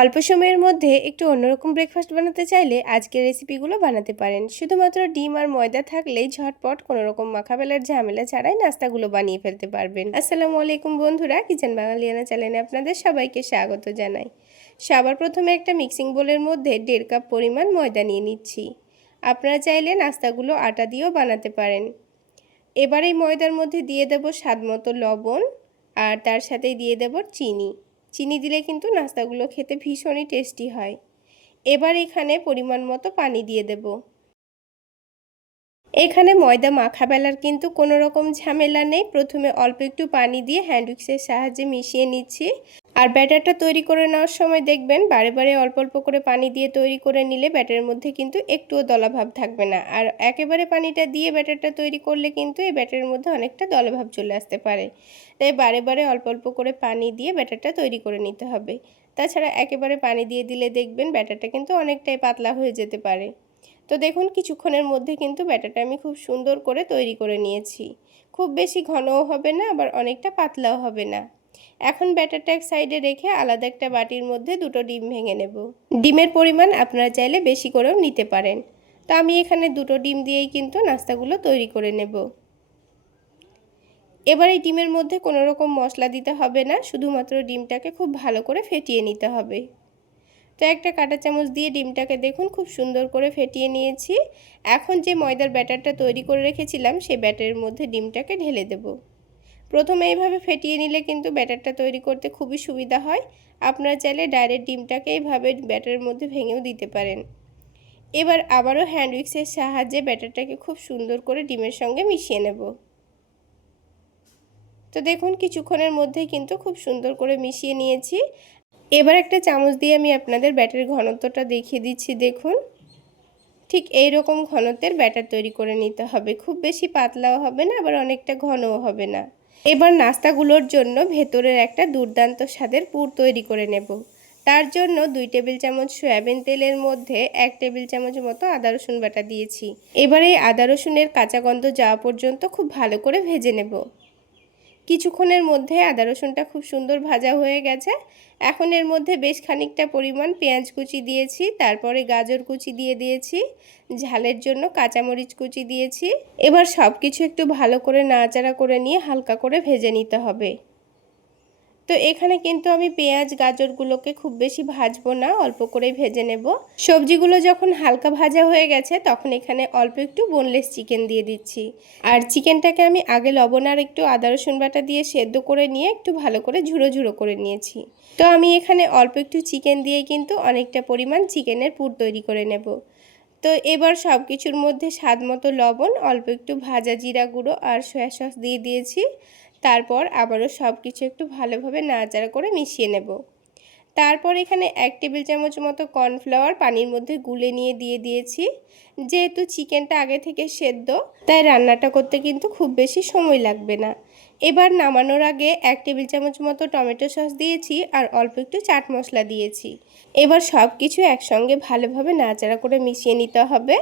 অল্প সময়ের মধ্যে একটু অন্যরকম ব্রেকফাস্ট বানাতে চাইলে আজকের রেসিপিগুলো বানাতে পারেন। শুধুমাত্র ডিম আর ময়দা থাকলেই ঝটপট কোনো রকম মাখাবেলার ঝামেলা ছাড়াই নাস্তাগুলো বানিয়ে ফেলতে পারবেন। আসসালামু আলাইকুম বন্ধুরা, কিচেন বাঙালিয়ানা চ্যানেলে আপনাদের সবাইকে স্বাগত জানাই। সবার প্রথমে একটা মিক্সিং বোলের মধ্যে 1.5 কাপ পরিমাণ ময়দা নিয়ে নিচ্ছি। আপনারা চাইলে নাস্তাগুলো আটা দিয়েও বানাতে পারেন। এবার এই ময়দার মধ্যে দিয়ে দেব স্বাদমতো লবণ আর তার সাথেই দিয়ে দেব চিনি। চিনি দিলে কিন্তু নাস্তাগুলো খেতে ভীষণই টেস্টি হয়। এবার এখানে পরিমাণ মতো পানি দিয়ে দেব। এখানে ময়দা মাখা বেলার কিন্তু কোনো রকম ঝামেলা নেই। প্রথমে অল্প একটু পানি দিয়ে হ্যান্ড উইক্সের সাহায্যে মিশিয়ে নিচ্ছি। আর ব্যাটারটা তৈরি করে নেওয়ার সময় দেখবেন বারে বারে অল্প অল্প করে পানি দিয়ে তৈরি করে নিলে ব্যাটারের মধ্যে কিন্তু একটুও দলাভাব থাকবে না। আর একেবারে পানিটা দিয়ে ব্যাটারটা তৈরি করলে কিন্তু এই ব্যাটারের মধ্যে অনেকটা দলাভাব চলে আসতে পারে। তাই বারে বারে অল্প অল্প করে পানি দিয়ে ব্যাটারটা তৈরি করে নিতে হবে। তাছাড়া একেবারে পানি দিয়ে দিলে দেখবেন ব্যাটারটা কিন্তু অনেকটাই পাতলা হয়ে যেতে পারে। তো দেখুন কিছুক্ষণের মধ্যে কিন্তু ব্যাটারটা আমি খুব সুন্দর করে তৈরি করে নিয়েছি। খুব বেশি ঘনও হবে না, আবার অনেকটা পাতলাও হবে না। এখন ব্যাটারটা এক সাইডে রেখে আলাদা একটা বাটির মধ্যে 2টো ডিম ভেঙে নেব। ডিমের পরিমাণ আপনারা চাইলে বেশি করেও নিতে পারেন। তো আমি এখানে 2টো ডিম দিয়েই কিন্তু নাস্তাগুলো তৈরি করে নেব। এবার এই ডিমের মধ্যে কোনো রকম মশলা দিতে হবে না, শুধুমাত্র ডিমটাকে খুব ভালো করে ফেটিয়ে নিতে হবে। তো একটা কাঁটা চামচ দিয়ে ডিমটাকে দেখুন খুব সুন্দর করে ফেটিয়ে নিয়েছি। এখন যে ময়দার ব্যাটারটা তৈরি করে রেখেছিলাম সেই ব্যাটারের মধ্যে ডিমটাকে ঢেলে দেব। প্রথমে এইভাবে ফেটিয়ে নিলে কিন্তু ব্যাটারটা তৈরি করতে খুবই সুবিধা হয়। আপনারা চাইলে ডাইরেক্ট ডিমটাকে এইভাবে ব্যাটারের মধ্যে ভেঙেও দিতে পারেন। এবার আবারও হ্যান্ড উইক্সের সাহায্যে ব্যাটারটাকে খুব সুন্দর করে ডিমের সঙ্গে মিশিয়ে নেব। তো দেখুন কিছুক্ষণের মধ্যেই কিন্তু খুব সুন্দর করে মিশিয়ে নিয়েছি। এবার একটা চামচ দিয়ে আমি আপনাদের ব্যাটারের ঘনত্বটা দেখিয়ে দিচ্ছি। দেখুন ঠিক এই রকম ঘনত্বের ব্যাটার তৈরি করে নিতে হবে। খুব বেশি পাতলাও হবে না, আবার অনেকটা ঘনও হবে না। এবার নাস্তাগুলোর জন্য ভেতরের একটা দুর্দান্ত স্বাদের পুর তৈরি করে নেব। তার জন্য 2 টেবিল চামচ সয়াবিন তেলের মধ্যে 1 টেবিল চামচ মতো আদা রসুন বাটা দিয়েছি। এবার এই আদা রসুনের কাঁচা গন্ধ যাওয়া পর্যন্ত খুব ভালো করে ভেজে নেব। কিছুক্ষণের মধ্যে আদা রসুনটা খুব সুন্দর ভাজা হয়ে গেছে। এখন এর মধ্যে বেশ খানিকটা পরিমাণ পেঁয়াজ কুচি দিয়েছি, তারপরে গাজর কুচি দিয়ে দিয়েছি, ঝালের জন্য কাঁচামরিচ কুচি দিয়েছি। এবার সব কিছু একটু ভালো করে নাড়াচাড়া করে নিয়ে হালকা করে ভেজে নিতে হবে। তো এখানে কিন্তু আমি পেঁয়াজ গাজরগুলোকে খুব বেশি ভাজবো না, অল্প করে ভেজে নেব। সবজিগুলো যখন হালকা ভাজা হয়ে গেছে তখন এখানে অল্প একটু বোনলেস চিকেন দিয়ে দিচ্ছি। আর চিকেনটাকে আমি আগে লবণ আর একটু আদা রসুন বাটা দিয়ে সেদ্ধ করে নিয়ে একটু ভালো করে ঝুড়ো ঝুড়ো করে নিয়েছি। তো আমি এখানে অল্প একটু চিকেন দিয়ে কিন্তু অনেকটা পরিমাণ চিকেনের পুর তৈরি করে নেব। তো এবার সব কিছুর মধ্যে স্বাদ মতো লবণ, অল্প একটু ভাজা জিরা গুঁড়ো আর সয়া সস দিয়ে দিয়েছি। তারপর আবারও সব কিছু একটু ভালোভাবে নাড়াচাড়া করে মিশিয়ে নেব। তারপর এখানে 1 টেবিল চামচ মতো কর্নফ্লাওয়ার পানির মধ্যে গুলে নিয়ে দিয়ে দিয়েছি। যেহেতু চিকেনটা আগে থেকে সেদ্ধ, তাই রান্নাটা করতে কিন্তু খুব বেশি সময় লাগবে না। এবার নামানোর আগে 1 টেবিল চামচ মতো টমেটো সস দিয়েছি আর অল্প একটু চাট মশলা দিয়েছি। এবার সব কিছু একসঙ্গে ভালোভাবে নাড়াচাড়া করে মিশিয়ে নিতে হবে।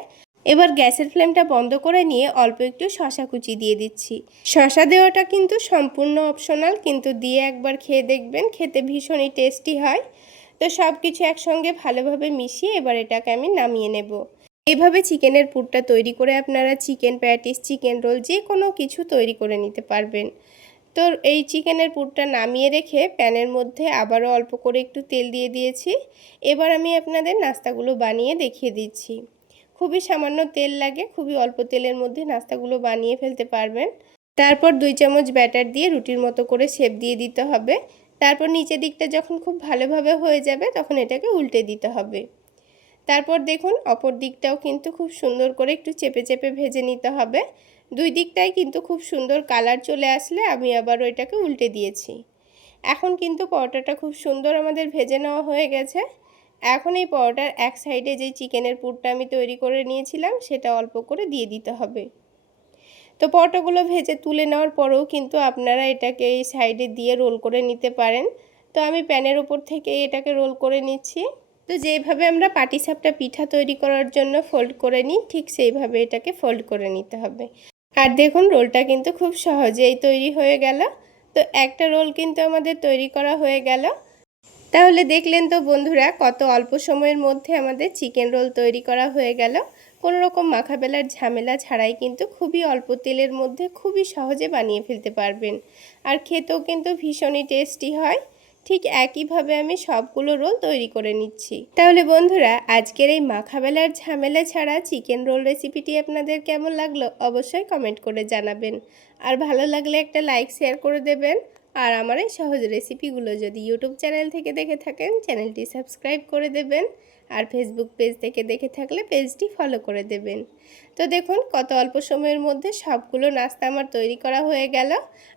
এবার গ্যাসের ফ্লেমটা বন্ধ করে নিয়ে অল্প একটু শসা কুচি দিয়ে দিচ্ছি। শসা দেওয়াটা কিন্তু সম্পূর্ণ অপশনাল, কিন্তু দিয়ে একবার খেয়ে দেখবেন, খেতে ভীষণই টেস্টি হয়। তো সব কিছু একসঙ্গে ভালোভাবে মিশিয়ে এবার এটাকে আমি নামিয়ে নেব। এইভাবে চিকেনের পুরটা তৈরি করে আপনারা চিকেন প্যাটিস, চিকেন রোল যে কোনো কিছু তৈরি করে নিতে পারবেন। তো এই চিকেনের পুরটা নামিয়ে রেখে প্যানের মধ্যে আবারও অল্প করে একটু তেল দিয়ে দিয়েছি। এবার আমি আপনাদের নাস্তাগুলো বানিয়ে দেখিয়ে দিচ্ছি। খুবই সামান্য তেল লাগে, খুবই অল্প তেলের মধ্যে নাস্তাগুলো বানিয়ে ফেলতে পারবেন। তারপর 2 চামচ ব্যাটার দিয়ে রুটির মতো করে শেপ দিয়ে দিতে হবে। তারপর নিচের দিকটা যখন খুব ভালোভাবে হয়ে যাবে তখন এটাকে উল্টে দিতে হবে। তারপর দেখুন অপর দিকটাও কিন্তু খুব সুন্দর করে একটু চেপে চেপে ভেজে নিতে হবে। 2 দিকটাই কিন্তু খুব সুন্দর কালার চলে আসলে আমি আবারও এটাকে উল্টে দিয়েছি। এখন কিন্তু পরোটাটা খুব সুন্দর আমাদের ভেজে নেওয়া হয়ে গেছে। এখন এই পরোটার এক সাইডে যে চিকেনের পুরটা আমি তৈরি করে নিয়েছিলাম সেটা অল্প করে দিয়ে দিতে হবে। তো পরোটাগুলো ভেজে তুলে নেওয়ার পরেও কিন্তু আপনারা এটাকে এই সাইডে দিয়ে রোল করে নিতে পারেন। তো আমি প্যানের উপর থেকে এটাকে রোল করে নিচ্ছি। তো যেভাবে আমরা পাটিসাপটা পিঠা তৈরি করার জন্য ফোল্ড করে নিই, ঠিক সেইভাবে এটাকে ফোল্ড করে নিতে হবে। আর দেখুন রোলটা কিন্তু খুব সহজেই তৈরি হয়ে গেল। তো একটা রোল কিন্তু আমাদের তৈরি করা হয়ে গেল। তাহলে দেখলেন তো বন্ধুরা, কত অল্প সময়ের মধ্যে আমাদের চিকেন রোল তৈরি করা হয়ে গেল। কোনো রকম মাখাবেলার ঝামেলা ছাড়াই কিন্তু খুবই অল্প তেলের মধ্যে খুবই সহজে বানিয়ে ফেলতে পারবেন। আর খেতেও কিন্তু ভীষণই টেস্টি হয়। ঠিক একইভাবে আমি সবগুলো রোল তৈরি করে নিচ্ছি। তাহলে বন্ধুরা, আজকের এই মাখাবেলার ঝামেলা ছাড়া চিকেন রোল রেসিপিটি আপনাদের কেমন লাগলো অবশ্যই কমেন্ট করে জানাবেন। আর ভালো লাগলে একটা লাইক শেয়ার করে দেবেন। আর আমার এই সহজ রেসিপিগুলো যদি ইউটিউব চ্যানেল থেকে দেখে থাকেন, চ্যানেলটি সাবস্ক্রাইব করে দেবেন। আর ফেসবুক পেজ থেকে দেখে থাকলে পেজটি ফলো করে দেবেন। তো দেখুন, কত অল্প সময়ের মধ্যে সবগুলো নাস্তা আমার তৈরি করা হয়ে গেল।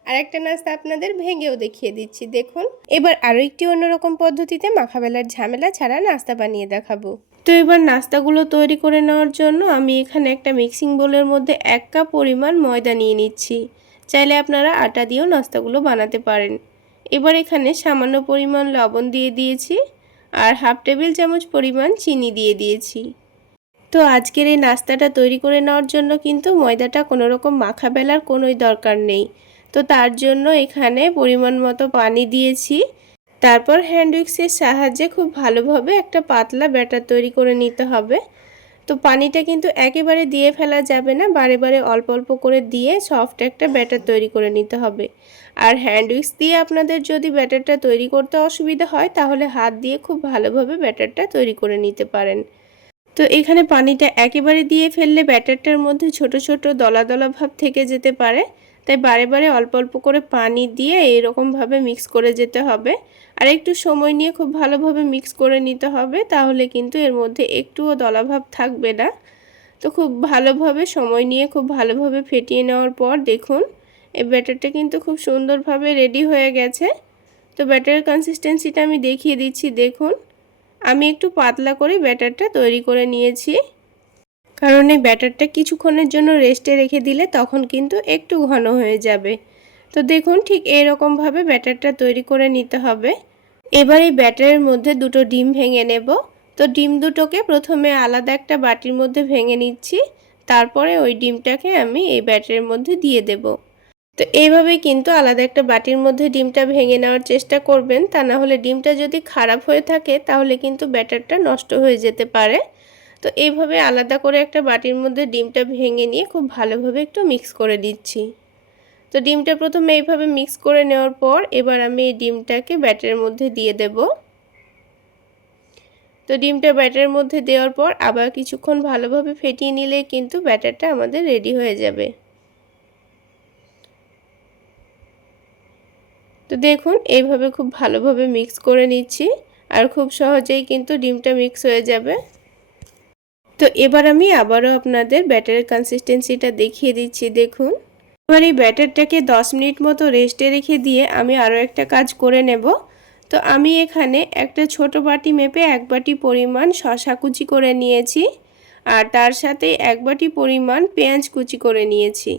আর একটা নাস্তা আপনাদের ভেঙেও দেখিয়ে দিচ্ছি, দেখুন। এবার আরও একটি অন্যরকম পদ্ধতিতে মাখাবেলার ঝামেলা ছাড়া নাস্তা বানিয়ে দেখাবো। তো এবার নাস্তাগুলো তৈরি করে নেওয়ার জন্য আমি এখানে একটা মিক্সিং বোলের মধ্যে 1 কাপ পরিমাণ ময়দা নিয়ে নিচ্ছি। চাইলে আপনারা আটা দিয়েও নাস্তাগুলো বানাতে পারেন। এবার এখানে সামান্য পরিমাণ লবণ দিয়ে দিয়েছি আর হাফ টেবিল চামচ পরিমাণ চিনি দিয়ে দিয়েছি। তো আজকের এই নাস্তাটা তৈরি করে নেওয়ার জন্য কিন্তু ময়দাটা কোনো রকম মাখাবেলার কোনোই দরকার নেই। তো তার জন্য এখানে পরিমাণ মতো পানি দিয়েছি। তারপর হ্যান্ড উইক্সের সাহায্যে খুব ভালোভাবে একটা পাতলা ব্যাটার তৈরি করে নিতে হবে। তো পানিটা কিন্তু একেবারে দিয়ে ফেলা যাবে না, বারে বারে অল্প অল্প করে দিয়ে সফট একটা ব্যাটার তৈরি করে নিতে হবে। আর হ্যান্ড উইক্স দিয়ে আপনাদের যদি ব্যাটারটা তৈরি করতে অসুবিধা হয়, তাহলে হাত দিয়ে খুব ভালোভাবে ব্যাটারটা তৈরি করে নিতে পারেন। তো এখানে পানিটা একেবারে দিয়ে ফেললে ব্যাটারটার মধ্যে ছোট ছোট দলা দলা ভাব থেকে যেতে পারে। তাই বারে বারে অল্প অল্প করে পানি দিয়ে এইরকমভাবে মিক্স করে যেতে হবে। আর একটু সময় নিয়ে খুব ভালোভাবে মিক্স করে নিতে হবে, তাহলে কিন্তু এর মধ্যে একটুও দলাভাব থাকবে না। তো খুব ভালোভাবে সময় নিয়ে খুব ভালোভাবে ফেটিয়ে নেওয়ার পর দেখুন, এই ব্যাটারটা কিন্তু খুব সুন্দরভাবে রেডি হয়ে গেছে। তো ব্যাটারের কনসিস্টেন্সিটা আমি দেখিয়ে দিচ্ছি, দেখুন। আমি একটু পাতলা করে ব্যাটারটা তৈরি করে নিয়েছি, কারণ এই ব্যাটারটা কিছুক্ষণের জন্য রেস্টে রেখে দিলে তখন কিন্তু একটু ঘন হয়ে যাবে। তো দেখুন, ঠিক এরকমভাবে ব্যাটারটা তৈরি করে নিতে হবে। এবার এই ব্যাটারের মধ্যে দুটো ডিম ভেঙে নেব। তো ডিম দুটোকে প্রথমে আলাদা একটা বাটির মধ্যে ভেঙে নিচ্ছি। তারপরে ওই ডিমটাকে আমি এই ব্যাটারের মধ্যে দিয়ে দেব। তো এইভাবে কিন্তু আলাদা একটা বাটির মধ্যে ডিমটা ভেঙে নেওয়ার চেষ্টা করবেন, তা না হলে ডিমটা যদি খারাপ হয়ে থাকে তাহলে কিন্তু ব্যাটারটা নষ্ট হয়ে যেতে পারে। তো এইভাবে আলাদা করে একটা বাটির মধ্যে ডিমটা ভেঙে নিয়ে খুব ভালোভাবে একটু মিক্স করে দিচ্ছি। তো ডিমটা প্রথমে এইভাবে মিক্স করে নেওয়ার পর এবার আমি এই ডিমটাকে ব্যাটারের মধ্যে দিয়ে দেব। তো ডিমটা ব্যাটারের মধ্যে দেওয়ার পর আবার কিছুক্ষণ ভালোভাবে ফেটিয়ে নিলে কিন্তু ব্যাটারটা আমাদের রেডি হয়ে যাবে। তো দেখুন, এইভাবে খুব ভালোভাবে মিক্স করে নিচ্ছি আর খুব সহজেই কিন্তু ডিমটা মিক্স হয়ে যাবে। তো এবার আমি আবারও আপনাদের ব্যাটারের কনসিস্টেন্সিটা দেখিয়ে দিচ্ছি, দেখুন। এবার এই ব্যাটারটাকে 10 মিনিট মতো রেস্টে রেখে দিয়ে আমি আরও একটা কাজ করে নেব। তো আমি এখানে একটা ছোট বাটি মেপে 1 বাটি পরিমাণ শসা কুচি করে নিয়েছি আর তার সাথে 1 বাটি পরিমাণ পেঁয়াজ কুচি করে নিয়েছি।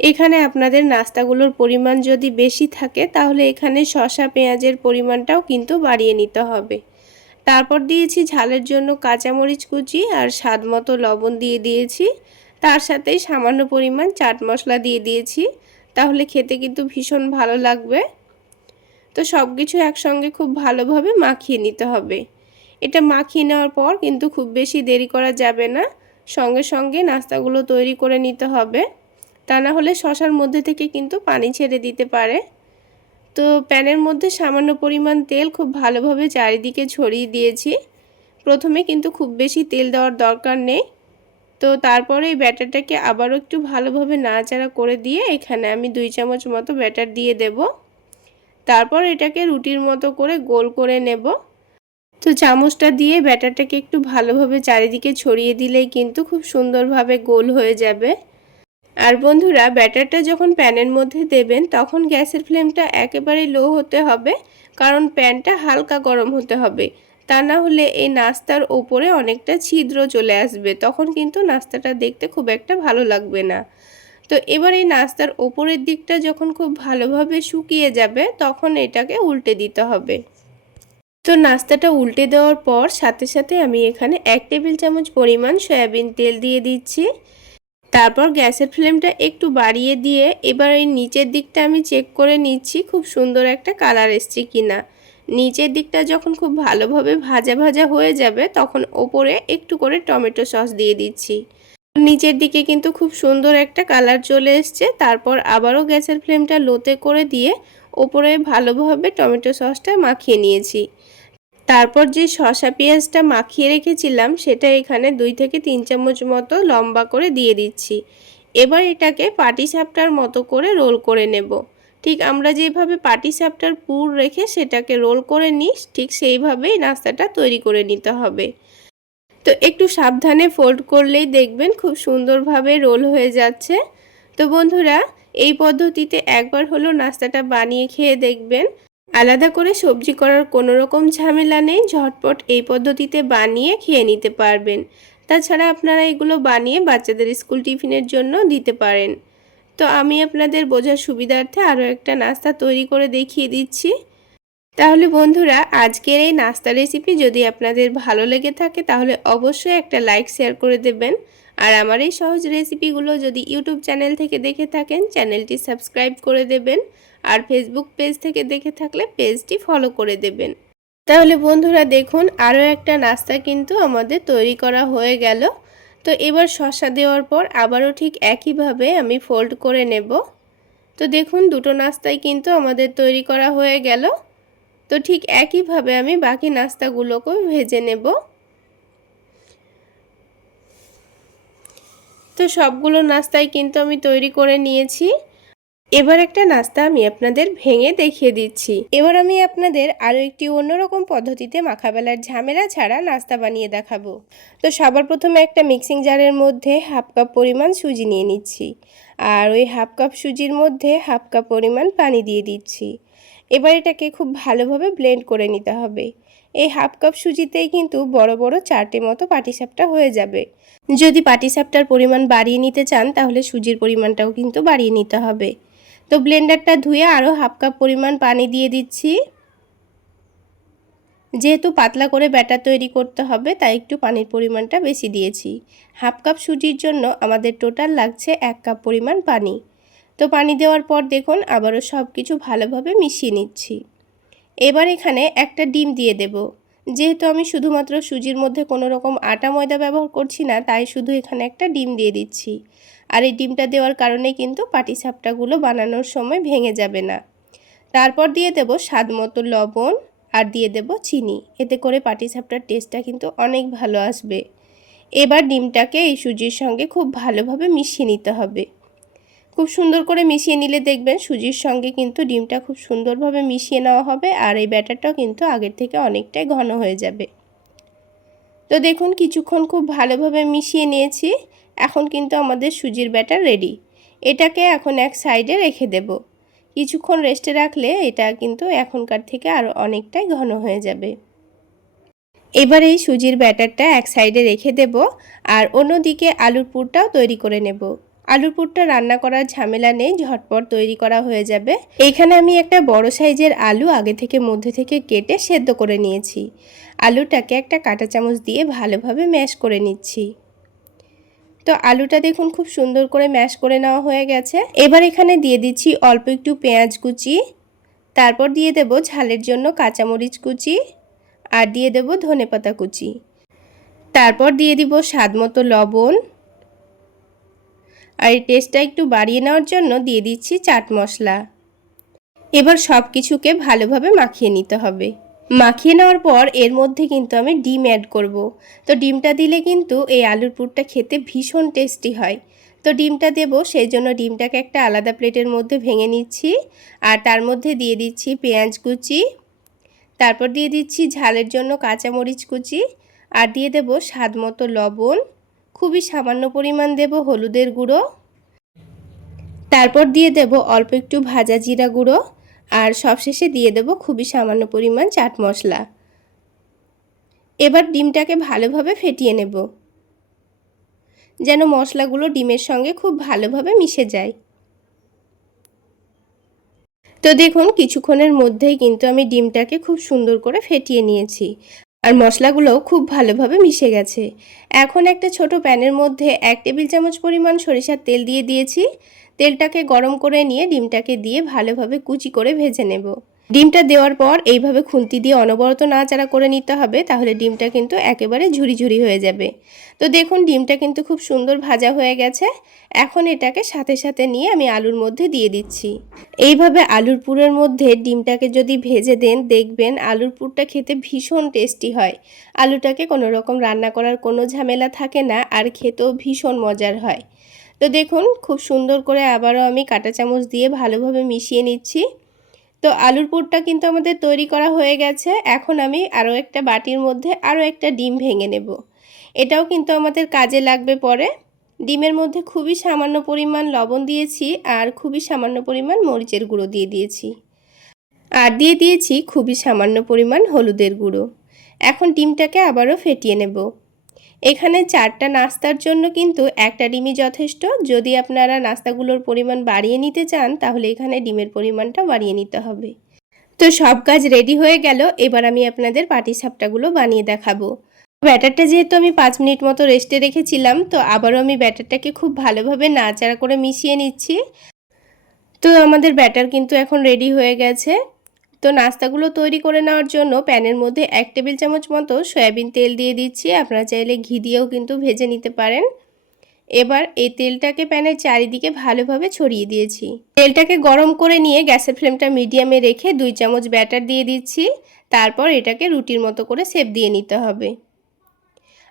এখানে আপনাদের নাস্তাগুলোর পরিমাণ যদি বেশি থাকে তাহলে এখানে শসা পেঁয়াজের পরিমাণটাও কিন্তু বাড়িয়ে নিতে হবে। তারপর দিয়েছি ঝালের জন্য কাঁচামরিচ কুচি আর স্বাদ মতো লবণ দিয়ে দিয়েছি। তার সাথেই সামান্য পরিমাণ চাট মশলা দিয়ে দিয়েছি, তাহলে খেতে কিন্তু ভীষণ ভালো লাগবে। তো সব কিছু একসঙ্গে খুব ভালোভাবে মাখিয়ে নিতে হবে। এটা মাখিয়ে নেওয়ার পর কিন্তু খুব বেশি দেরি করা যাবে না, সঙ্গে সঙ্গে নাস্তাগুলো তৈরি করে নিতে হবে, তা না হলে শসার মধ্যে থেকে কিন্তু পানি ছেড়ে দিতে পারে। তো প্যানের মধ্যে সামান্য পরিমাণ তেল খুব ভালোভাবে চারিদিকে ছড়িয়ে দিয়েছি। প্রথমে কিন্তু খুব বেশি তেল দেওয়ার দরকার নেই। তো তারপরে এই ব্যাটারটাকে আবারও একটু ভালোভাবে নাড়াচাড়া করে দিয়ে এখানে আমি 2 চামচ মতো ব্যাটার দিয়ে দেব। তারপর এটাকে রুটির মতো করে গোল করে নেব। তো চামচটা দিয়ে ব্যাটারটাকে একটু ভালোভাবে চারিদিকে ছড়িয়ে দিলেই কিন্তু খুব সুন্দরভাবে গোল হয়ে যাবে। আর বন্ধুরা, ব্যাটারটা যখন প্যানের মধ্যে দেবেন তখন গ্যাসের ফ্লেমটা একেবারে লো হতে হবে, কারণ প্যানটা হালকা গরম হতে হবে। তা না হলে এই নাস্তার ওপরে অনেকটা ছিদ্র চলে আসবে, তখন কিন্তু নাস্তাটা দেখতে খুব একটা ভালো লাগবে না। তো এবার এই নাস্তার ওপরের দিকটা যখন খুব ভালোভাবে শুকিয়ে যাবে তখন এটাকে উল্টে দিতে হবে। তো নাস্তাটা উল্টে দেওয়ার পর সাথে সাথে আমি এখানে 1 টেবিল চামচ পরিমাণ সয়াবিন তেল দিয়ে দিচ্ছি। তারপর গ্যাসের ফ্লেমটা একটু বাড়িয়ে দিয়ে এবার এই নিচের দিকটা আমি চেক করে নিচ্ছি খুব সুন্দর একটা কালার এসছে কিনা। নিচের দিকটা যখন খুব ভালোভাবে ভাজা ভাজা হয়ে যাবে তখন ওপরে একটু করে টমেটো সস দিয়ে দিচ্ছি। নিচের দিকে কিন্তু খুব সুন্দর একটা কালার চলে এসছে। তারপর আবারও গ্যাসের ফ্লেমটা লোতে করে দিয়ে ওপরে ভালোভাবে টমেটো সসটা মাখিয়ে নিয়েছি। তারপর যে শসা পেঁয়াজটা মাখিয়ে রেখেছিলাম সেটা এখানে 2 থেকে 3 চামচ মতো লম্বা করে দিয়ে দিচ্ছি। এবার এটাকে পাটিসাপটার মতো করে রোল করে নেব। ঠিক আমরা যেভাবে পাটিসাপটার পুর রেখে সেটাকে রোল করে নিই ঠিক সেইভাবেই নাস্তাটা তৈরি করে নিতে হবে। তো একটু সাবধানে ফোল্ড করলেই দেখবেন খুব সুন্দরভাবে রোল হয়ে যাচ্ছে। তো বন্ধুরা, এই পদ্ধতিতে একবার হলো নাস্তাটা বানিয়ে খেয়ে দেখবেন। আলাদা করে সবজি করার কোনো রকম ঝামেলা নেই, ঝটপট এই পদ্ধতিতে বানিয়ে খেয়ে নিতে পারবেন। তাছাড়া আপনারা এগুলো বানিয়ে বাচ্চাদের স্কুল টিফিনের জন্য দিতে পারেন। তো আমি আপনাদের বোঝার সুবিধার্থে আরও একটা নাস্তা তৈরি করে দেখিয়ে দিচ্ছি। তাহলে বন্ধুরা, আজকের এই নাস্তা রেসিপি যদি আপনাদের ভালো লেগে থাকে তাহলে অবশ্যই একটা লাইক শেয়ার করে দেবেন। আর আমার এই সহজ রেসিপিগুলো যদি ইউটিউব চ্যানেল থেকে দেখে থাকেন চ্যানেলটি সাবস্ক্রাইব করে দেবেন। আর ফেসবুক পেজ থেকে দেখে থাকলে পেজটি ফলো করে দেবেন। তাহলে বন্ধুরা দেখুন, আরও একটা নাস্তা কিন্তু আমাদের তৈরি করা হয়ে গেল। তো এবার শসা দেওয়ার পর আবারও ঠিক একইভাবে আমি ফোল্ড করে নেব। তো দেখুন, দুটো নাস্তাই কিন্তু আমাদের তৈরি করা হয়ে গেল। তো ঠিক একইভাবে আমি বাকি নাস্তাগুলোকেও ভেজে নেব। তো সবগুলো নাস্তাই কিন্তু আমি তৈরি করে নিয়েছি। এবার একটা নাস্তা আমি আপনাদের ভেঙে দেখিয়ে দিচ্ছি। এবার আমি আপনাদের আরও একটি অন্যরকম পদ্ধতিতে মাখাবেলার ঝামেলা ছাড়া নাস্তা বানিয়ে দেখাবো। তো সবার প্রথমে একটা মিক্সিং জারের মধ্যে হাফ কাপ পরিমাণ সুজি নিয়ে নিচ্ছি। আর ওই হাফ কাপ সুজির মধ্যে হাফ কাপ পরিমাণ পানি দিয়ে দিচ্ছি। এবার এটাকে খুব ভালোভাবে ব্লেন্ড করে নিতে হবে। এই হাফ কাপ সুজিতেই কিন্তু বড় বড় 4টে মতো পাটিসাপটা হয়ে যাবে। যদি পাটিসাপটার পরিমাণ বাড়িয়ে নিতে চান তাহলে সুজির পরিমাণটাও কিন্তু বাড়িয়ে নিতে হবে। তো ব্লেন্ডারটা ধুয়ে আরও হাফ কাপ পরিমাণ পানি দিয়ে দিচ্ছি। যেহেতু পাতলা করে ব্যাটার তৈরি করতে হবে তাই একটু পানির পরিমাণটা বেশি দিয়েছি। হাফ কাপ সুজির জন্য আমাদের টোটাল লাগছে 1 কাপ পরিমাণ পানি। তো পানি দেওয়ার পর দেখুন আবারও সব কিছু ভালোভাবে মিশিয়ে নিচ্ছি। এবার এখানে একটা ডিম দিয়ে দেব। যেহেতু আমি শুধুমাত্র সুজির মধ্যে কোনো রকম আটা ময়দা ব্যবহার করছি না তাই শুধু এখানে একটা ডিম দিয়ে দিচ্ছি। আর এই ডিমটা দেওয়ার কারণে কিন্তু পাটিসাপটাগুলো বানানোর সময় ভেঙে যাবে না। তারপর দিয়ে দেব স্বাদ মতো লবণ আর দিয়ে দেব চিনি। এতে করে পাটিসাপটার টেস্টটা কিন্তু অনেক ভালো আসবে। এবার ডিমটাকে এই সুজির সঙ্গে খুব ভালোভাবে মিশিয়ে নিতে হবে। খুব সুন্দর করে মিশিয়ে নিলে দেখবেন সুজির সঙ্গে কিন্তু ডিমটা খুব সুন্দরভাবে মিশিয়ে নেওয়া হবে আর এই ব্যাটারটাও কিন্তু আগের থেকে অনেকটাই ঘন হয়ে যাবে। তো দেখুন কিছুক্ষণ খুব ভালোভাবে মিশিয়ে নিয়েছি। এখন কিন্তু আমাদের সুজির ব্যাটার রেডি। এটাকে এখন এক সাইডে রেখে দেব। কিছুক্ষণ রেস্টে রাখলে এটা কিন্তু এখনকার থেকে আরও অনেকটাই ঘন হয়ে যাবে। এবার এই সুজির ব্যাটারটা এক সাইডে রেখে দেব আর অন্যদিকে আলুর পুরটাও তৈরি করে নেব। আলুর পুরটা রান্না করার ঝামেলা নেই, ঝটপট তৈরি করা হয়ে যাবে। এইখানে আমি একটা বড় সাইজের আলু আগে থেকে মধ্যে থেকে কেটে সেদ্ধ করে নিয়েছি। আলুটাকে একটা কাঁটা চামচ দিয়ে ভালোভাবে ম্যাশ করে নিচ্ছি। তো আলুটা দেখুন খুব সুন্দর করে ম্যাশ করে নেওয়া হয়ে গেছে। এবার এখানে দিয়ে দিচ্ছি অল্প একটু পেঁয়াজ কুচি, তারপর দিয়ে দেব ঝালের জন্য কাঁচামরিচ কুচি আর দিয়ে দেব ধনেপাতা কুচি। তারপর দিয়ে দিব স্বাদ মতো লবণ আর এই টেস্টটা একটু বাড়িয়ে নেওয়ার জন্য দিয়ে দিচ্ছি চাট মশলা। এবার সব কিছুকে ভালোভাবে মাখিয়ে নিতে হবে। মাখিয়ে নেওয়ার পর এর মধ্যে কিন্তু আমি ডিম অ্যাড করব। তো ডিমটা দিলে কিন্তু এই আলুর পুরটা খেতে ভীষণ টেস্টি হয়। তো ডিমটা দেব, সেই জন্য ডিমটাকে একটা আলাদা প্লেটের মধ্যে ভেঙে নিচ্ছি আর তার মধ্যে দিয়ে দিচ্ছি পেঁয়াজ কুচি, তারপর দিয়ে দিচ্ছি ঝালের জন্য কাঁচামরিচ কুচি আর দিয়ে দেব স্বাদ মতো লবণ, খুবই সামান্য পরিমাণ দেব হলুদের গুঁড়ো, তারপর দিয়ে দেব অল্প একটু ভাজা জিরা গুঁড়ো আর সবশেষে দিয়ে দেব খুবই সামান্য পরিমাণ চাট মশলা। এবার ডিমটাকে ভালোভাবে ফেটিয়ে নেব যেন মশলাগুলো ডিমের সঙ্গে খুব ভালোভাবে মিশে যায়। তো দেখুন কিছুক্ষণের মধ্যেই কিন্তু আমি ডিমটাকে খুব সুন্দর করে ফেটিয়ে নিয়েছি আর মশলাগুলোও খুব ভালোভাবে মিশে গেছে। এখন একটা ছোট প্যানের মধ্যে 1 টেবিল চামচ পরিমাণ সরিষার তেল দিয়ে দিয়েছি। তেলটাকে গরম করে নিয়ে ডিমটাকে দিয়ে ভালোভাবে কুচি করে ভেজে নেব। ডিমটা দেওয়ার পর এইভাবে খুন্তি দিয়ে অনবরত নাড়াচাড়া করে নিতে হবে, তাহলে ডিমটা কিন্তু একেবারে ঝুরি ঝুরি হয়ে যাবে। তো দেখুন ডিমটা কিন্তু খুব সুন্দর ভাজা হয়ে গেছে। এখন এটাকে সাথে সাথে নিয়ে আমি আলুর মধ্যে দিয়ে দিচ্ছি। এইভাবে আলুর পুরের মধ্যে ডিমটাকে যদি ভেজে দেন, দেখবেন আলুর পুরটা খেতে ভীষণ টেস্টি হয়। আলুটাকে কোনো রকম রান্না করার কোনো ঝামেলা থাকে না, আর খেতেও ভীষণ মজার হয়। তো দেখুন খুব সুন্দর করে আবারও আমি কাঁটা চামচ দিয়ে ভালোভাবে মিশিয়ে নিচ্ছি। তো আলুর পুরটা কিন্তু আমাদের তৈরি করা হয়ে গেছে। এখন আমি আরও একটা বাটির মধ্যে আরও একটা ডিম ভেঙে নেব। এটাও কিন্তু আমাদের কাজে লাগবে পরে। ডিমের মধ্যে খুবই সামান্য পরিমাণ লবণ দিয়েছি, আর খুবই সামান্য পরিমাণ মরিচের গুঁড়ো দিয়ে দিয়েছি, আর দিয়ে দিয়েছি খুবই সামান্য পরিমাণ হলুদের গুঁড়ো। এখন ডিমটাকে আবারও ফেটিয়ে নেব। এখানে 4টা নাস্তার জন্য কিন্তু একটা ডিমই যথেষ্ট। যদি আপনারা নাস্তাগুলোর পরিমাণ বাড়িয়ে নিতে চান, তাহলে এখানে ডিমের পরিমাণটা বাড়িয়ে নিতে হবে। তো সব কাজ রেডি হয়ে গেল। এবার আমি আপনাদের পাটিসাপটাগুলো বানিয়ে দেখাবো। ব্যাটারটা যেহেতু আমি 5 মিনিট মতো রেস্টে রেখেছিলাম, তো আবারও আমি ব্যাটারটাকে খুব ভালোভাবে নাড়াচাড়া করে মিশিয়ে নিচ্ছি। তো আমাদের ব্যাটার কিন্তু এখন রেডি হয়ে গেছে। তো নাস্তাগুলো তৈরি করে নেওয়ার জন্য প্যানের মধ্যে 1 টেবিল চামচ মতো সয়াবিন তেল দিয়ে দিচ্ছি। আপনারা চাইলে ঘি দিয়েও কিন্তু ভেজে নিতে পারেন। এবার এই তেলটাকে প্যানের চারিদিকে ভালোভাবে ছড়িয়ে দিয়েছি। তেলটাকে গরম করে নিয়ে গ্যাসের ফ্লেমটা মিডিয়ামে রেখে 2 চামচ ব্যাটার দিয়ে দিচ্ছি। তারপর এটাকে রুটির মতো করে শেপ দিয়ে নিতে হবে।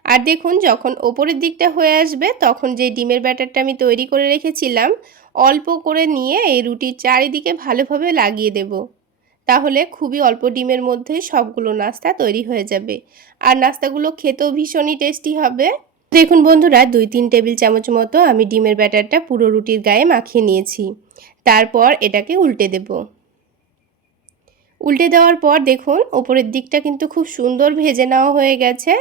আর দেখুন যখন ওপরের দিকটা হয়ে আসবে, তখন যে ডিমের ব্যাটারটা আমি তৈরি করে রেখেছিলাম, অল্প করে নিয়ে এই রুটির চারিদিকে ভালোভাবে লাগিয়ে দেব। তাহলে খুবই অল্প ডিমের মধ্যে সবগুলো নাস্তা তৈরি হয়ে যাবে, আর নাস্তাগুলো খেতেও ভীষণই টেস্টি হবে। দেখুন বন্ধুরা, 2-3 টেবিল চামচ মতো আমি ডিমের ব্যাটারটা পুরো রুটির গায়ে মাখিয়ে নিয়েছি। তারপর এটাকে উল্টে দেব। উল্টে দেওয়ার পর দেখুন ওপরের দিকটা কিন্তু খুব সুন্দর ভেজে নেওয়া হয়ে গেছে।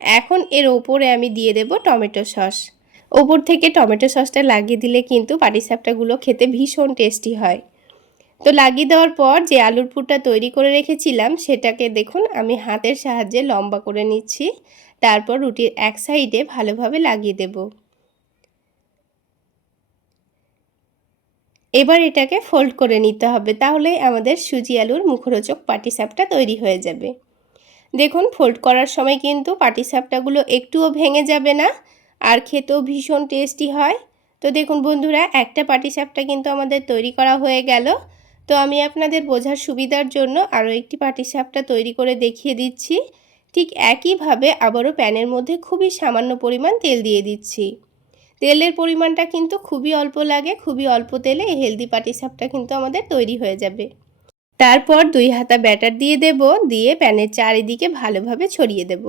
এখন এর ওপরে আমি দিয়ে দেব টমেটো সস। ওপর থেকে টমেটো সসটা লাগিয়ে দিলে কিন্তু পাটিসাপটাগুলো খেতে ভীষণ টেস্টি হয়। তো লাগিয়ে দেওয়ার পর যে আলুর পুরটা তৈরি করে রেখেছিলাম, সেটাকে দেখুন আমি হাতের সাহায্যে লম্বা করে নিচ্ছি। তারপর রুটির এক সাইডে ভালোভাবে লাগিয়ে দেব। এবার এটাকে ফোল্ড করে নিতে হবে, তাহলেই আমাদের সুজি আলুর মুখরোচক পাটিসাপটা তৈরি হয়ে যাবে। দেখুন ফোল্ড করার সময় কিন্তু পাটিসাপটাগুলো একটুও ভেঙে যাবে না, আর খেতেও ভীষণ টেস্টি হয়। তো দেখুন বন্ধুরা, একটা পাটিসাপটা কিন্তু আমাদের তৈরি করা হয়ে গেল। তো আমি আপনাদের বোঝার সুবিধার জন্য আরও একটি পাটিসাপটা তৈরি করে দেখিয়ে দিচ্ছি। ঠিক একইভাবে আবারও প্যানের মধ্যে খুবই সামান্য পরিমাণ তেল দিয়ে দিচ্ছি। তেলের পরিমাণটা কিন্তু খুবই অল্প লাগে। খুবই অল্প তেলে এই হেলদি পাটিসাপটা কিন্তু আমাদের তৈরি হয়ে যাবে। তারপর 2 হাতা ব্যাটার দিয়ে দেব, দিয়ে প্যানের চারিদিকে ভালোভাবে ছড়িয়ে দেব।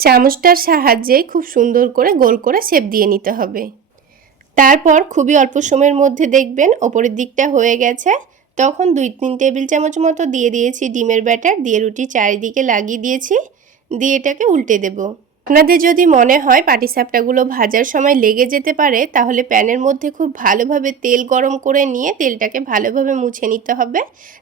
চামচটার সাহায্যে খুব সুন্দর করে গোল করে শেপ দিয়ে নিতে হবে। তারপর খুবই অল্প সময়ের মধ্যে দেখবেন ওপরের দিকটা হয়ে গেছে। তখন 2-3 টেবিল চামচ মতো দিয়ে দিয়েছি ডিমের ব্যাটার, দিয়ে রুটি চারিদিকে লাগিয়ে দিয়েছি, দিয়ে এটাকে উল্টে দেব। আপনাদের যদি মনে হয় পাটিসাপটাগুলো ভাজার সময় লেগে যেতে পারে, তাহলে প্যানের মধ্যে খুব ভালোভাবে তেল গরম করে নিয়ে তেলটাকে ভালোভাবে মুছে নিতে হবে।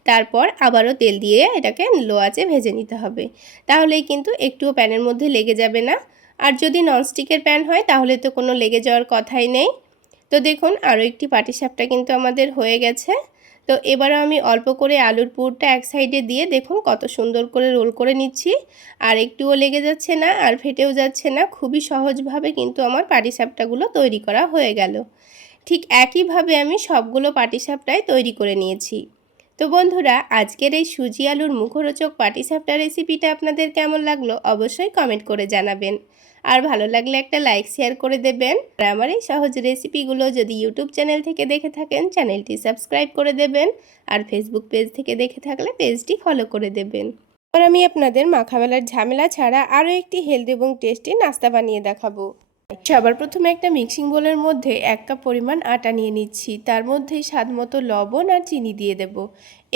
তারপর আবারও তেল দিয়ে এটাকে লো আঁচে ভেজে নিতে হবে। তাহলেই কিন্তু একটুও প্যানের মধ্যে লেগে যাবে না। আর যদি ননস্টিকের প্যান হয়, তাহলে তো কোনো লেগে যাওয়ার কথাই নেই। তো দেখুন আরও একটি পাটিসাপটা কিন্তু আমাদের হয়ে গেছে। তো এবারও আমি অল্প করে আলুর পুরটা এক সাইডে দিয়ে দেখুন কত সুন্দর করে রোল করে নিচ্ছি, আর একটুও লেগে যাচ্ছে না, আর ফেটেও যাচ্ছে না। খুবই সহজভাবে কিন্তু আমার পাটিসাপটাগুলো তৈরি করা হয়ে গেল। ঠিক একইভাবে আমি সবগুলো পাটিসাপটাই তৈরি করে নিয়েছি। তো বন্ধুরা, আজকের এই সুজি আলুর মুখরোচক পাটিসাপটা রেসিপিটা আপনাদের কেমন লাগলো অবশ্যই কমেন্ট করে জানাবেন। আর ভালো লাগলে একটা লাইক শেয়ার করে দেবেন। আর আমার এই সহজ রেসিপিগুলো যদি ইউটিউব চ্যানেল থেকে দেখে থাকেন, চ্যানেলটি সাবস্ক্রাইব করে দেবেন। আর ফেসবুক পেজ থেকে দেখে থাকলে পেজটি ফলো করে দেবেন। এবার আমি আপনাদের মাখাবেলার ঝামেলা ছাড়া আরও একটি হেলদি এবং টেস্টি নাস্তা বানিয়ে দেখাবো। সবার প্রথমে একটা মিক্সিং বোলের মধ্যে 1 কাপ পরিমাণ আটা নিয়ে নিচ্ছি। তার মধ্যেই স্বাদমতো লবণ আর চিনি দিয়ে দেব।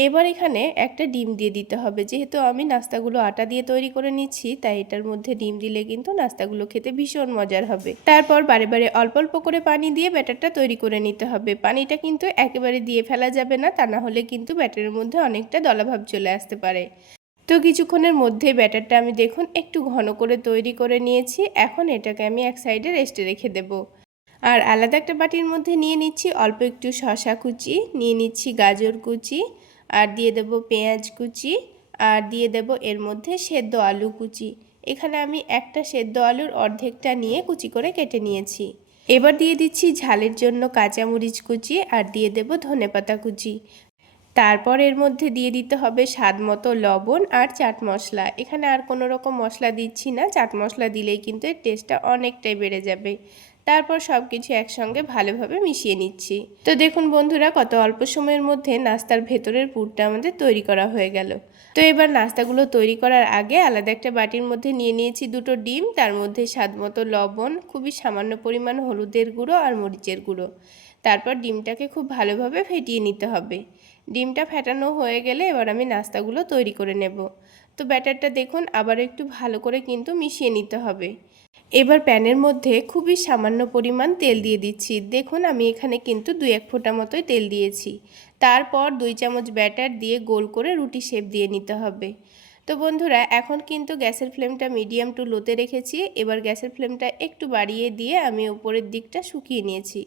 এবার এখানে একটা ডিম দিয়ে দিতে হবে। যেহেতু আমি নাস্তাগুলো আটা দিয়ে তৈরি করে নিচ্ছি, তাই এটার মধ্যে ডিম দিলে কিন্তু নাস্তাগুলো খেতে ভীষণ মজার হবে। তারপর বারে বারে অল্প অল্প করে পানি দিয়ে ব্যাটারটা তৈরি করে নিতে হবে। পানিটা কিন্তু একেবারে দিয়ে ফেলা যাবে না, তা না হলে কিন্তু ব্যাটারের মধ্যে অনেকটা দলাভাব চলে আসতে পারে। তো কিছুক্ষণের মধ্যে ব্যাটারটা আমি দেখুন একটু ঘন করে তৈরি করে নিয়েছি। এখন এটাকে আমি এক সাইডে রেস্টে রেখে দেব। আর আলাদা একটা বাটির মধ্যে নিয়ে নিচ্ছি অল্প একটু শসা কুচি, নিয়ে নিচ্ছি গাজর কুচি, আর দিয়ে দেব পেঁয়াজ কুচি, আর দিয়ে দেব এর মধ্যে সেদ্ধ আলু কুচি। এখানে আমি একটা সেদ্ধ আলুর অর্ধেকটা নিয়ে কুচি করে কেটে নিয়েছি। এবার দিয়ে দিচ্ছি ঝালের জন্য কাঁচামরিচ কুচি, আর দিয়ে দেব ধনেপাতা কুচি। তারপর এর মধ্যে দিয়ে দিতে হবে স্বাদ মতো লবণ আর চাট মশলা। এখানে আর কোনো রকম মশলা দিচ্ছি না, চাট মশলা দিলেই কিন্তু এর টেস্টটা অনেকটাই বেড়ে যাবে। তারপর সব কিছু একসঙ্গে ভালোভাবে মিশিয়ে নিচ্ছি। তো দেখুন বন্ধুরা, কত অল্প সময়ের মধ্যে নাস্তার ভেতরের পুরটা আমাদের তৈরি করা হয়ে গেল। তো এবার নাস্তাগুলো তৈরি করার আগে আলাদা একটা বাটির মধ্যে নিয়ে নিয়েছি দুটো ডিম, তার মধ্যে স্বাদ মতো লবণ, খুবই সামান্য পরিমাণ হলুদের গুঁড়ো আর মরিচের গুঁড়ো। তারপর ডিমটাকে খুব ভালোভাবে ফেটিয়ে নিতে হবে। ডিমটা ফেটানো হয়ে গেলে এবার আমি নাস্তাগুলো তৈরি করে নেব। তো ব্যাটারটা দেখুন আবার একটু ভালো করে কিন্তু মিশিয়ে নিতে হবে। এবার প্যানের মধ্যে খুবই সামান্য পরিমাণ তেল দিয়ে দিচ্ছি। দেখুন আমি এখানে কিন্তু 2-1 ফোঁটা মতোই তেল দিয়েছি। তারপর 2 চামচ ব্যাটার দিয়ে গোল করে রুটি শেপ দিয়ে নিতে হবে। তো বন্ধুরা, এখন কিন্তু গ্যাসের ফ্লেমটা মিডিয়াম টু লোতে রেখেছি। এবার গ্যাসের ফ্লেমটা একটু বাড়িয়ে দিয়ে আমি উপরের দিকটা শুকিয়ে নিয়েছি।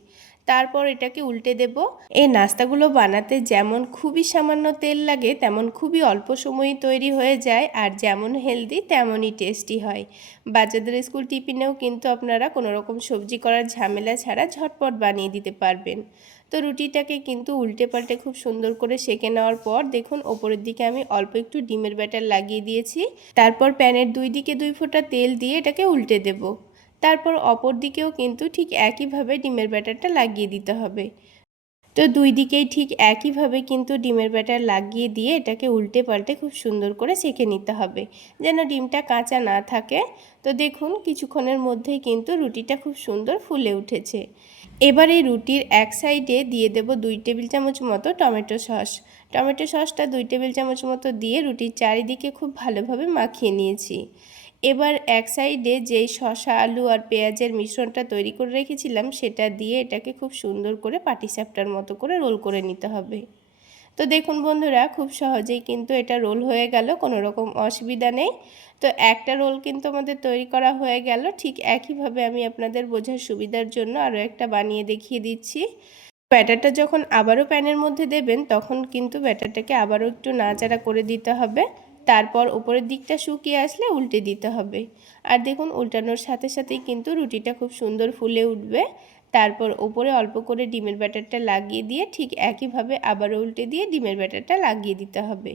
তারপর এটাকে উল্টে দেব। এই নাস্তাগুলো বানাতে যেমন খুবই সামান্য তেল লাগে, তেমন খুবই অল্প সময়ে তৈরি হয়ে যায়, আর যেমন হেলদি তেমনই টেস্টি হয়। বাচ্চাদের স্কুল টিফিনেও কিন্তু আপনারা কোনো রকম সবজি করার ঝামেলা ছাড়া ঝটপট বানিয়ে দিতে পারবেন। তো রুটিটাকে কিন্তু উল্টে পাল্টে খুব সুন্দর করে সেঁকে নেওয়ার পর দেখুন ওপরের দিকে আমি অল্প একটু ডিমের ব্যাটার লাগিয়ে দিয়েছি। তারপর প্যানের 2 দিকে 2 ফোঁটা তেল দিয়ে এটাকে উল্টে দেব। তারপর অপর দিকেও কিন্তু ঠিক একইভাবে ডিমের ব্যাটারটা লাগিয়ে দিতে হবে। তো 2 দিকেই ঠিক একইভাবে কিন্তু ডিমের ব্যাটার লাগিয়ে দিয়ে এটাকে উল্টে পাল্টে খুব সুন্দর করে সেঁকে নিতে হবে, যেন ডিমটা কাঁচা না থাকে। তো দেখুন কিছুক্ষণের মধ্যেই কিন্তু রুটিটা খুব সুন্দর ফুলে উঠেছে। এবার এই রুটির এক সাইডে দিয়ে দেব 2 টেবিল চামচ মতো টমেটো সস। টমেটো সসটা 2 টেবিল চামচ মতো দিয়ে রুটির চারিদিকে খুব ভালোভাবে মাখিয়ে নিয়েছি। এবার এক সাইডে যেই শসা, আলু আর পেঁয়াজের মিশ্রণটা তৈরি করে রেখেছিলাম সেটা দিয়ে এটাকে খুব সুন্দর করে পাটিসাপটার মতো করে রোল করে নিতে হবে। তো দেখুন বন্ধুরা, খুব সহজেই কিন্তু এটা রোল হয়ে গেল, কোনো রকম অসুবিধা নেই। তো একটা রোল কিন্তু আমাদের তৈরি করা হয়ে গেল। ঠিক একইভাবে আমি আপনাদের বোঝার সুবিধার জন্য আরও একটা বানিয়ে দেখিয়ে দিচ্ছি। ব্যাটারটা যখন আবারও প্যানের মধ্যে দেবেন তখন কিন্তু ব্যাটারটাকে আবারও একটু নাড়াচাড়া করে দিতে হবে। তারপর উপরের দিকটা শুকিয়ে আসলে উল্টে দিতে হবে। আর দেখুন উল্টানোর সাথে সাথেই কিন্তু রুটিটা খুব সুন্দর ফুলে উঠবে। তারপর উপরে অল্প করে ডিমের ব্যাটারটা লাগিয়ে দিয়ে ঠিক একইভাবে আবারও উল্টে দিয়ে ডিমের ব্যাটারটা লাগিয়ে দিতে হবে।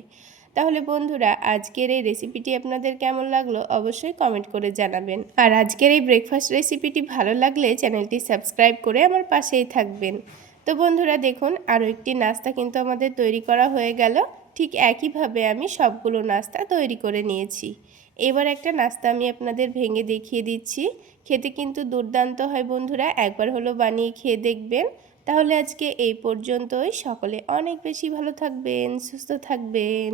তাহলে বন্ধুরা, আজকের এই রেসিপিটি আপনাদের কেমন লাগলো অবশ্যই কমেন্ট করে জানাবেন। আর আজকের এই ব্রেকফাস্ট রেসিপিটি ভালো লাগলে চ্যানেলটি সাবস্ক্রাইব করে আমার পাশেই থাকবেন। তো বন্ধুরা দেখুন, আরও একটি নাস্তা কিন্তু আমাদের তৈরি করা হয়ে গেল। ঠিক একইভাবে আমি সবগুলো নাস্তা তৈরি করে নিয়েছি। এবার একটা নাস্তা আমি আপনাদের ভেঙে দেখিয়ে দিচ্ছি। খেতে কিন্তু দুর্দান্ত হয় বন্ধুরা, একবার হলো বানিয়ে খেয়ে দেখবেন। তাহলে আজকে এই পর্যন্তই। সকলে অনেক বেশি ভালো থাকবেন, সুস্থ থাকবেন।